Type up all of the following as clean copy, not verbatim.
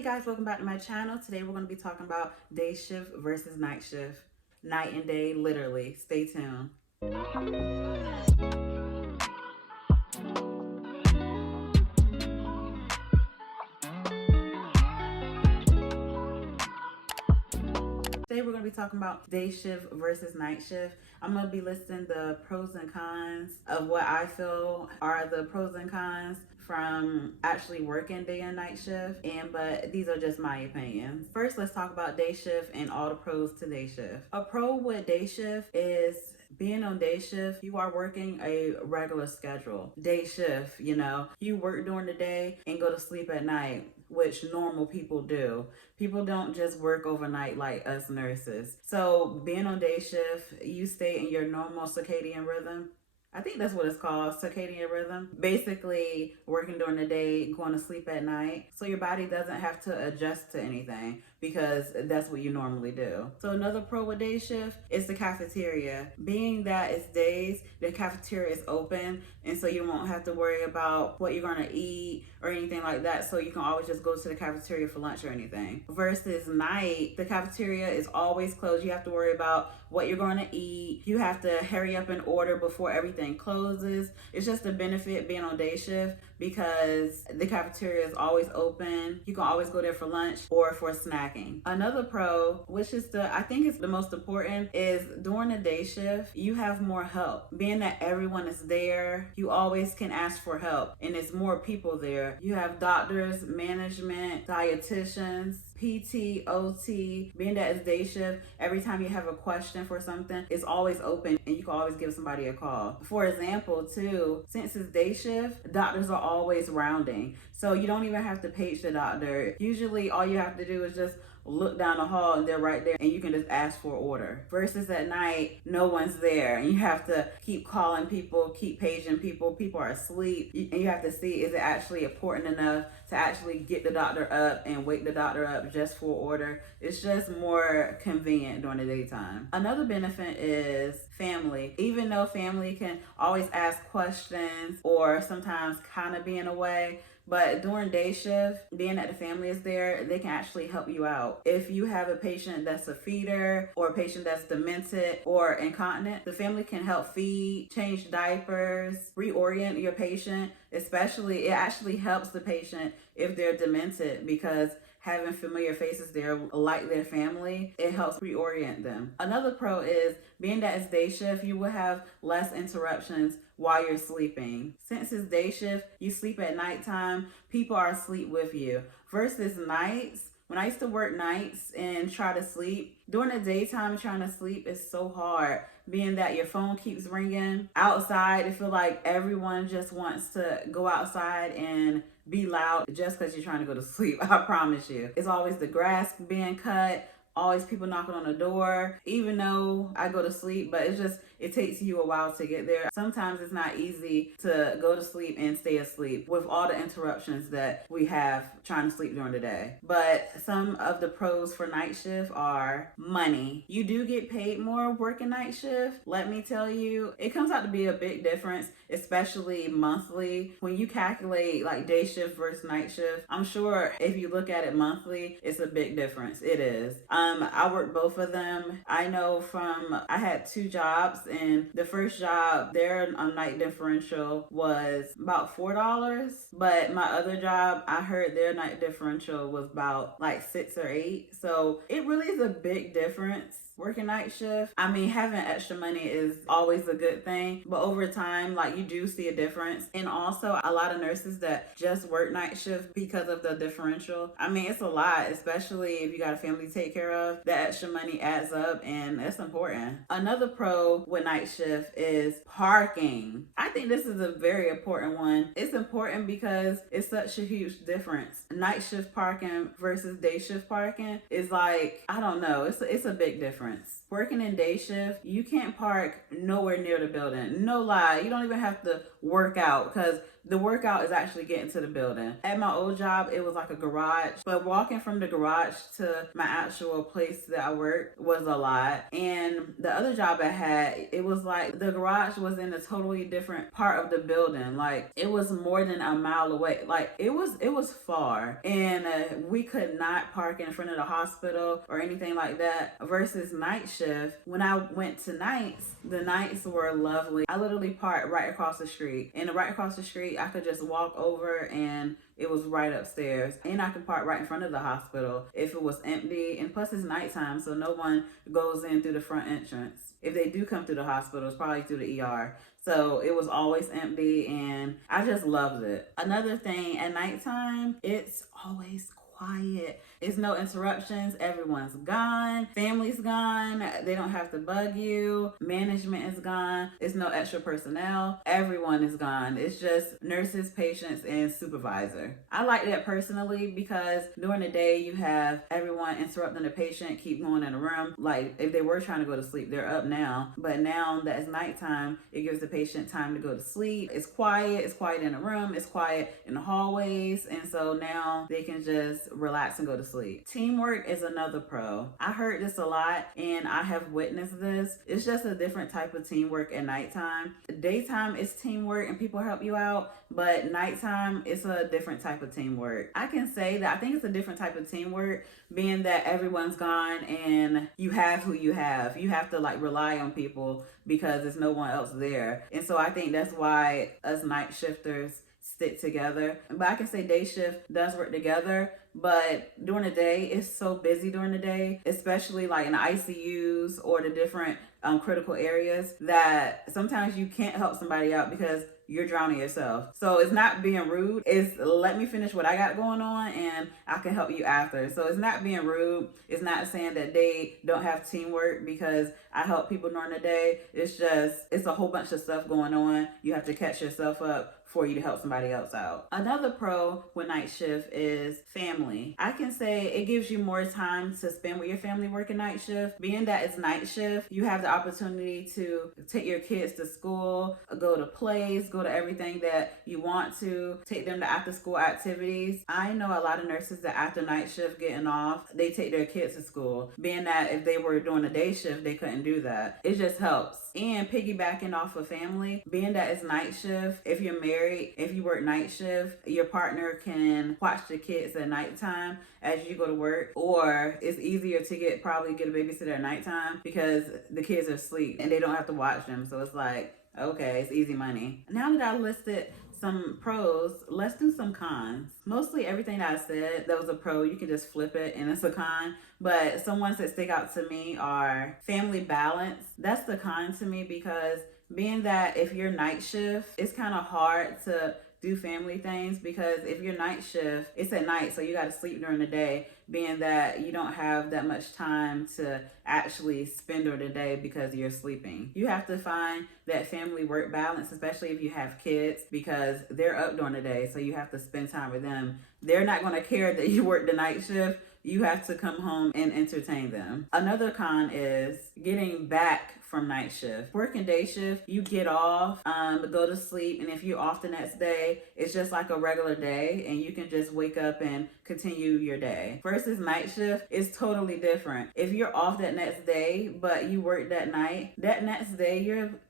Hey guys, welcome back to my channel. Today we're going to be talking about day shift versus night shift. Night and day, literally. Stay tuned. Today we're going to be talking about day shift versus night shift. I'm going to be listing the pros and cons of what I feel are the pros and cons from actually working day and night shift, but these are just my opinions. First, let's talk about day shift and all the pros to day shift. A pro with day shift is being on day shift, you are working a regular schedule. Day shift, you work during the day and go to sleep at night, which normal people do. People don't just work overnight like us nurses. So being on day shift, you stay in your normal circadian rhythm. I think that's what it's called, circadian rhythm. Basically, working during the day, going to sleep at night. So your body doesn't have to adjust to anything because that's what you normally do. So another pro with day shift is the cafeteria. Being that it's days, the cafeteria is open, and so you won't have to worry about what you're gonna eat or anything like that. So you can always just go to the cafeteria for lunch or anything. Versus night, the cafeteria is always closed. You have to worry about what you're gonna eat. You have to hurry up and order before everything closes. It's just a benefit being on day shift because the cafeteria is always open. You can always go there for lunch or for snacking. Another pro, which is I think it's the most important, is during the day shift, you have more help. Being that everyone is there, you always can ask for help, and it's more people there. You have doctors, management, dietitians, PT, OT. Being that it's day shift, every time you have a question for something, it's always open and you can always give somebody a call. For example, too, since it's day shift, doctors are always rounding. So you don't even have to page the doctor. Usually all you have to do is just look down the hall and they're right there and you can just ask for an order. Versus at night, no one's there and you have to keep calling people, keep paging people. People are asleep and you have to see, is it actually important enough to actually get the doctor up and wake the doctor up just for order? It's just more convenient during the daytime. Another benefit is family. Even though family can always ask questions or sometimes kind of be in a way, but during day shift, being that the family is there, they can actually help you out. If you have a patient that's a feeder or a patient that's demented or incontinent, the family can help feed, change diapers, reorient your patient. Especially, it actually helps the patient if they're demented because having familiar faces there like their family, it helps reorient them. Another pro is being that it's day shift, you will have less interruptions while you're sleeping. Since it's day shift, you sleep at nighttime, people are asleep with you. Versus nights, when I used to work nights and try to sleep, during the daytime trying to sleep is so hard, being that your phone keeps ringing. Outside, I feel like everyone just wants to go outside and be loud just because you're trying to go to sleep. I promise you. It's always the grass being cut, always people knocking on the door, even though I go to sleep, but it takes you a while to get there. Sometimes it's not easy to go to sleep and stay asleep with all the interruptions that we have trying to sleep during the day. But some of the pros for night shift are money. You do get paid more working night shift. Let me tell you, it comes out to be a big difference, especially monthly. When you calculate like day shift versus night shift, I'm sure if you look at it monthly, it's a big difference. It is. I work both of them. I know I had two jobs, and the first job, their night differential was about $4. But my other job, I heard their night differential was about like 6 or 8. So it really is a big difference. Working night shift, I mean, having extra money is always a good thing, but over time, like, you do see a difference. And also a lot of nurses that just work night shift because of the differential. I mean, it's a lot, especially if you got a family to take care of. That extra money adds up and it's important. Another pro with night shift is parking. I think this is a very important one. It's important because it's such a huge difference. Night shift parking versus day shift parking is like, I don't know, it's a big difference. Working in day shift, you can't park nowhere near the building. No lie, you don't even have to work out, because the workout is actually getting to the building. At my old job, it was like a garage, but walking from the garage to my actual place that I worked was a lot. And the other job I had, it was like the garage was in a totally different part of the building. Like it was more than a mile away. Like it was far, and we could not park in front of the hospital or anything like that. Versus night shift, when I went to nights, the nights were lovely. I literally parked right across the street, and right across the street I could just walk over and it was right upstairs, and I could park right in front of the hospital if it was empty. And plus it's nighttime, so no one goes in through the front entrance. If they do come through the hospital, it's probably through the ER. So it was always empty, and I just loved it. Another thing, at nighttime, it's always quiet. It's no interruptions. Everyone's gone. Family's gone. They don't have to bug you. Management is gone. It's no extra personnel. Everyone is gone. It's just nurses, patients, and supervisor. I like that personally because during the day you have everyone interrupting the patient, keep going in the room. Like if they were trying to go to sleep, they're up now. But now that it's nighttime, it gives the patient time to go to sleep. It's quiet. It's quiet in the room. It's quiet in the hallways. And so now they can just relax and go to sleep. Teamwork is another pro. I heard this a lot and I have witnessed this. It's just a different type of teamwork at nighttime. Daytime is teamwork and people help you out, but nighttime it's a different type of teamwork. I can say that I think it's a different type of teamwork, being that everyone's gone and you have who you have. You have to like rely on people because there's no one else there. And so I think that's why us night shifters stick together. But I can say day shift does work together, but during the day it's so busy during the day, especially like in the ICUs or the different critical areas, that sometimes you can't help somebody out because you're drowning yourself. So it's not being rude. It's let me finish what I got going on and I can help you after. So it's not being rude. It's not saying that they don't have teamwork because I help people during the day. It's just, it's a whole bunch of stuff going on. You have to catch yourself up for you to help somebody else out. Another pro with night shift is family. I can say it gives you more time to spend with your family working night shift. Being that it's night shift, you have the opportunity to take your kids to school, go to plays, go to everything that you want to, take them to after school activities. I know a lot of nurses that after night shift getting off, they take their kids to school. Being that if they were doing a day shift, they couldn't do that. It just helps. And piggybacking off of family, being that it's night shift, if you're married, if you work night shift, your partner can watch the kids at nighttime as you go to work, or it's easier to probably get a babysitter at nighttime because the kids are asleep and they don't have to watch them. So it's like, okay, it's easy money. Now that I listed some pros, let's do some cons. Mostly everything that I said that was a pro, you can just flip it and it's a con. But some ones that stick out to me are family balance. That's the con to me because being that if you're night shift, it's kind of hard to do family things because if you're night shift, it's at night, so you got to sleep during the day, being that you don't have that much time to actually spend during the day because you're sleeping. You have to find that family work balance, especially if you have kids, because they're up during the day, so you have to spend time with them. They're not going to care that you work the night shift. You have to come home and entertain them. Another con is getting back from night shift. Working day shift, you get off, go to sleep, and if you're off the next day, it's just like a regular day and you can just wake up and continue your day. Versus night shift is totally different. If you're off that next day, but you work that night, that next day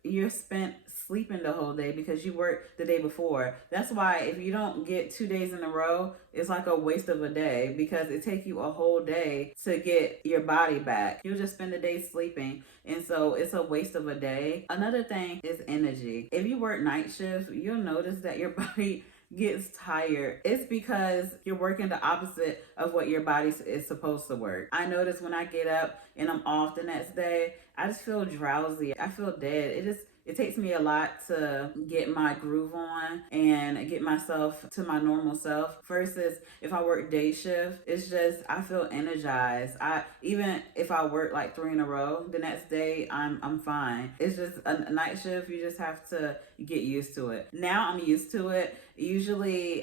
you're spent sleeping the whole day because you worked the day before. That's why if you don't get 2 days in a row, it's like a waste of a day because it takes you a whole day to get your body back. You'll just spend the day sleeping, and so it's a waste of a day. Another thing is energy. If you work night shift, you'll notice that your body gets tired. It's because you're working the opposite of what your body is supposed to work. I notice when I get up and I'm off the next day, I just feel drowsy. I feel dead. It takes me a lot to get my groove on and get myself to my normal self. Versus if I work day shift, it's just, I feel energized. Even if I work like 3 in a row, the next day I'm fine. It's just a night shift, you just have to get used to it. Now I'm used to it. Usually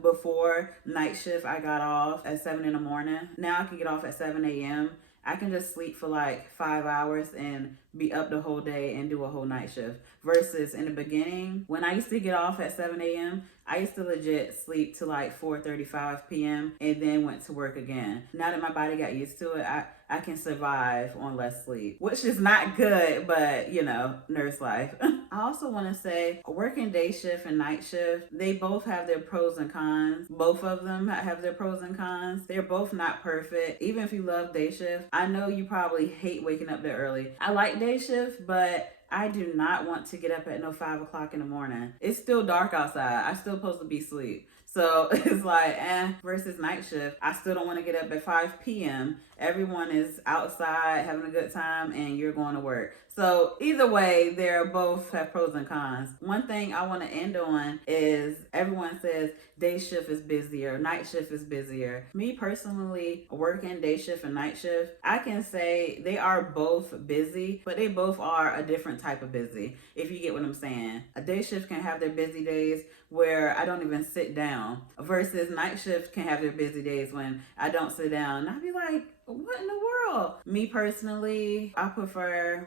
before night shift, I got off at 7 in the morning. Now I can get off at 7 a.m. I can just sleep for like 5 hours and be up the whole day and do a whole night shift. Versus in the beginning, when I used to get off at 7 a.m., I used to legit sleep to like 4:35 p.m. and then went to work again. Now that my body got used to it, I can survive on less sleep, which is not good, but you know, nurse life. I also want to say working day shift and night shift, they both have their pros and cons. Both of them have their pros and cons. They're both not perfect. Even if you love day shift, I know you probably hate waking up that early. I like day shift, but I do not want to get up at no 5 o'clock in the morning. It's still dark outside. I'm still supposed to be asleep. So it's like, versus night shift. I still don't want to get up at 5 p.m. Everyone is outside having a good time and you're going to work. So either way, they're both have pros and cons. One thing I want to end on is everyone says day shift is busier, night shift is busier. Me personally, working day shift and night shift, I can say they are both busy, but they both are a different type of busy, if you get what I'm saying. A day shift can have their busy days where I don't even sit down, versus night shift can have their busy days when I don't sit down. And I'd be like, what in the world? Me personally, I prefer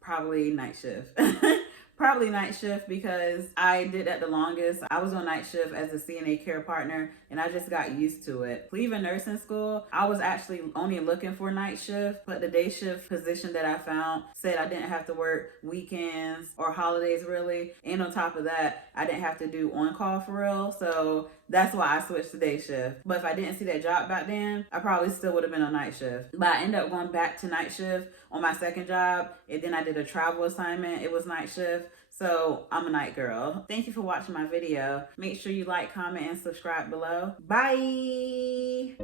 probably night shift. Probably night shift because I did that the longest. I was on night shift as a CNA care partner and I just got used to it. Leaving nursing school, I was actually only looking for night shift, but the day shift position that I found said I didn't have to work weekends or holidays really. And on top of that, I didn't have to do on-call for real. So that's why I switched to day shift. But if I didn't see that job back then, I probably still would have been on night shift. But I ended up going back to night shift on my second job. And then I did a travel assignment. It was night shift. So I'm a night girl. Thank you for watching my video. Make sure you like, comment, and subscribe below. Bye.